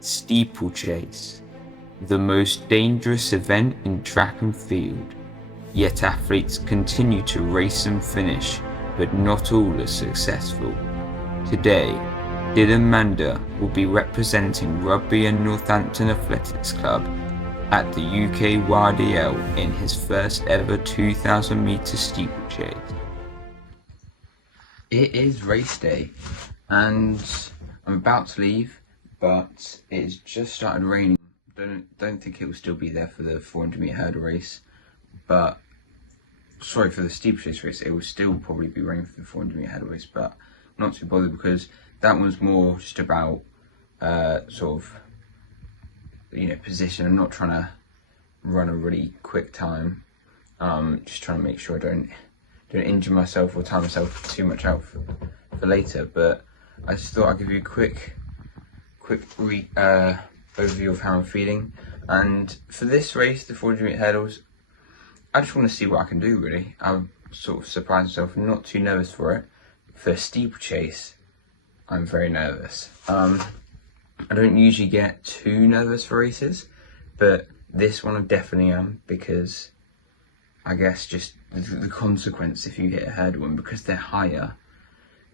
Steeplechase, the most dangerous event in track and field, yet athletes continue to race and finish, but not all are successful. Today, Dylan Mander will be representing Rugby and Northampton Athletics Club at the UK YDL in his first ever 2,000 metre steeplechase. It is race day and I'm about to leave, but it's just started raining. Don't think it will still be there for the 400 metre hurdle race, but sorry, for the steeplechase race it will still probably be raining for the 400 metre hurdle race, but I'm not too bothered because that one's more just about sort of, position. I'm not trying to run a really quick time, just trying to make sure I don't injure myself or tire myself too much out for later. But I just thought I'd give you a quick overview of how I'm feeling. And for this race, the 400 metre hurdles, I just want to see what I can do really. I'm sort of surprised myself, not too nervous for it. For steeplechase, I'm very nervous. I don't usually get too nervous for races, but this one I definitely am, because I guess just the consequence if you hit a hurdle, and because they're higher,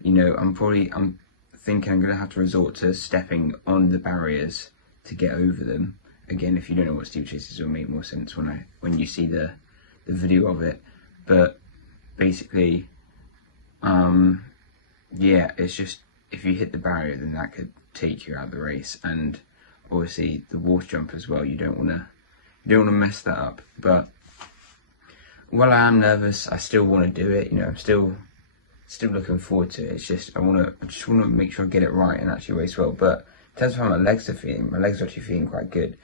I'm thinking I'm going to have to resort to stepping on the barriers to get over them. Again, if you don't know what steeplechase is, it'll make more sense when you see the video of it. But basically, yeah, it's just, if you hit the barrier, then that could take you out of the race. And obviously the water jump as well, you don't want to mess that up. But while I am nervous, I still want to do it. I'm still looking forward to it. It's just I just want to make sure I get it right and actually race well. But in terms of how my legs are feeling, my legs are actually feeling quite good.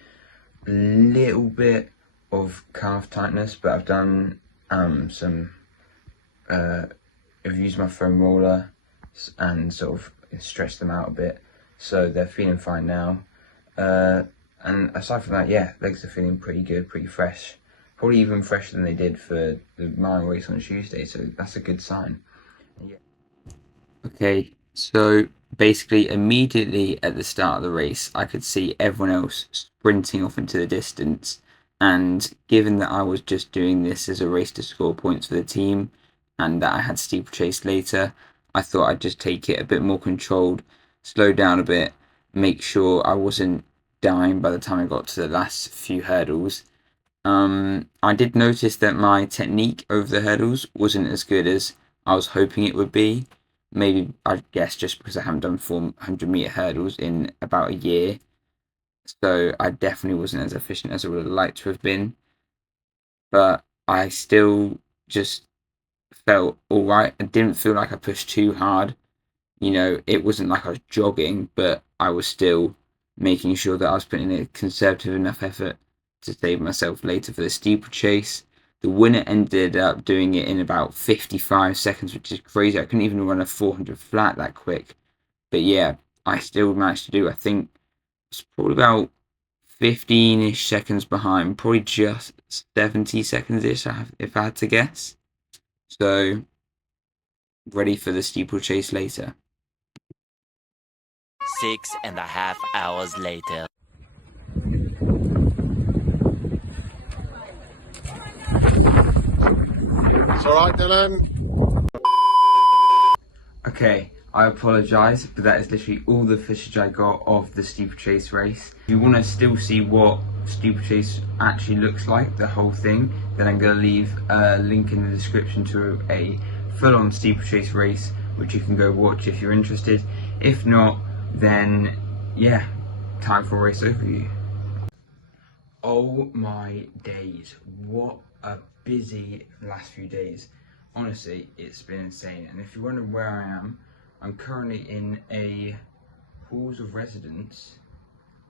A little bit of calf tightness, but I've done I've used my foam roller and sort of stretched them out a bit, so they're feeling fine now. And aside from that, yeah, legs are feeling pretty good, pretty fresh, probably even fresher than they did for the mile race on Tuesday, so that's a good sign. Yeah. Okay, so basically immediately at the start of the race I could see everyone else sprinting off into the distance, and given that I was just doing this as a race to score points for the team and that I had steeplechase later, I thought I'd just take it a bit more controlled, slow down a bit, make sure I wasn't dying by the time I got to the last few hurdles. I did notice that my technique over the hurdles wasn't as good as I was hoping it would be. Maybe, I guess, just because I haven't done 400 metre hurdles in about a year. So I definitely wasn't as efficient as I would have liked to have been. But I still just felt alright. I didn't feel like I pushed too hard. It wasn't like I was jogging, but I was still making sure that I was putting in a conservative enough effort to save myself later for the steeplechase. The winner ended up doing it in about 55 seconds, which is crazy. I couldn't even run a 400 flat that quick. But yeah, I still managed to do, I think, it's probably about 15-ish seconds behind, probably just 70 seconds-ish if I had to guess. So, ready for the steeplechase later. 6.5 hours later. It's alright, Dylan. Okay, I apologise, but that is literally all the footage I got of the steeplechase race. If you want to still see what steeplechase actually looks like, the whole thing, then I'm going to leave a link in the description to a full-on steeplechase race, which you can go watch if you're interested. If not, then yeah, time for a race overview. Oh my days, what a busy last few days. Honestly, it's been insane. And if you're wondering where I am, I'm currently in a halls of residence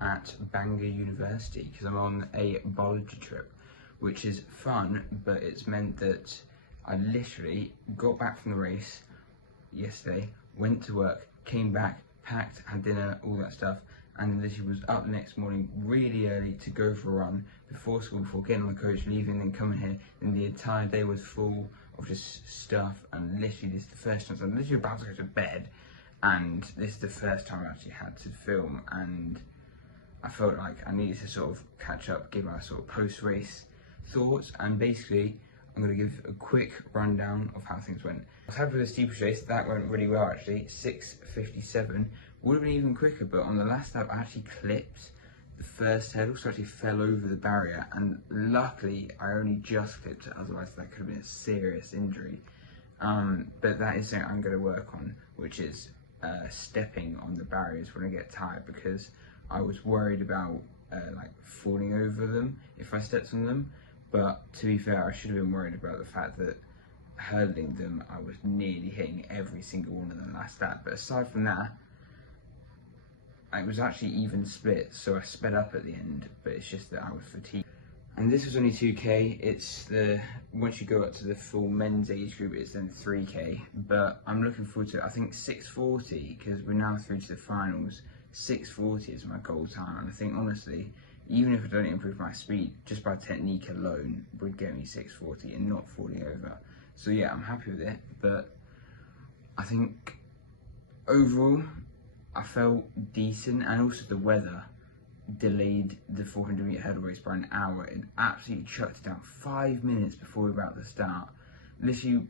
at Bangor University because I'm on a biology trip, which is fun, but it's meant that I literally got back from the race yesterday, went to work, came back, packed, had dinner, all that stuff, and literally was up the next morning really early to go for a run before school, before getting on the coach, leaving, then coming here, and the entire day was full of just stuff. And literally this is the first time, so I'm literally about to go to bed, and this is the first time I actually had to film, and I felt like I needed to sort of catch up, give our sort of post-race thoughts, and basically I'm going to give a quick rundown of how things went. I was happy with the steeplechase. That went really well actually, 6:57. Would have been even quicker, but on the last lap I actually clipped the first hurdle, so I actually fell over the barrier, and luckily I only just clipped it, otherwise that could have been a serious injury. But that is something I'm going to work on, which is stepping on the barriers when I get tired, because I was worried about like falling over them if I stepped on them. But to be fair, I should have been worried about the fact that hurdling them, I was nearly hitting every single one of them last lap. But aside from that, it was actually even split, so I sped up at the end, but it's just that I was fatigued. And this was only 2k. It's once you go up to the full men's age group, it's then 3k. But I'm looking forward to it. I think 6:40, because we're now through to the finals. 6:40 is my goal time, and I think honestly, even if I don't improve my speed, just by technique alone would get me 6:40 and not falling over. So yeah, I'm happy with it. But I think overall, I felt decent, and also the weather delayed the 400 metre hurdle race by an hour. It absolutely chucked it down 5 minutes before we were about to start. Literally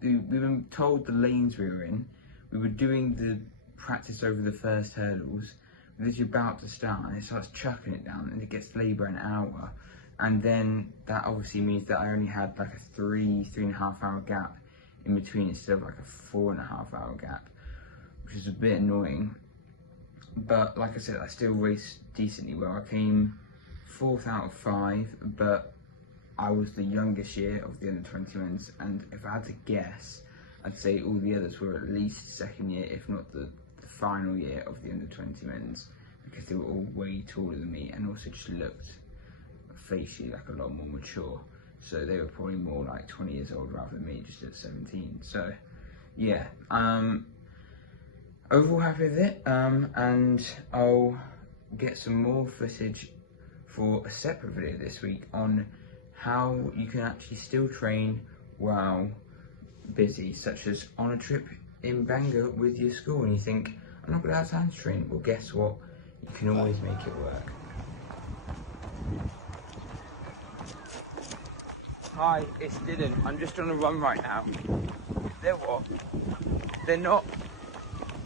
we were told the lanes we were in, we were doing the practice over the first hurdles, we're literally about to start, and it starts chucking it down, and it gets delayed by an hour. And then that obviously means that I only had like a 3.5 hour gap in between, instead of like a 4.5 hour gap, which is a bit annoying. But like I said, I still raced decently well. I came 4th out of 5, but I was the youngest year of the under-20 men's, and if I had to guess, I'd say all the others were at least second year, if not the final year of the under-20 men's, because they were all way taller than me, and also just looked facially like a lot more mature. So they were probably more like 20 years old rather than me, just at 17. So yeah, overall happy with it, and I'll get some more footage for a separate video this week on how you can actually still train while busy, such as on a trip in Bangor with your school and you think, I'm not going to have time to train. Well, guess what? You can always make it work. Hi, it's Dylan. I'm just on a run right now. They're what? They're not.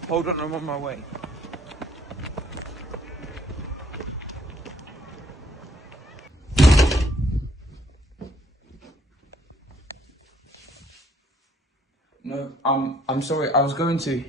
Hold on, I'm on my way. No, I'm sorry, I was going to.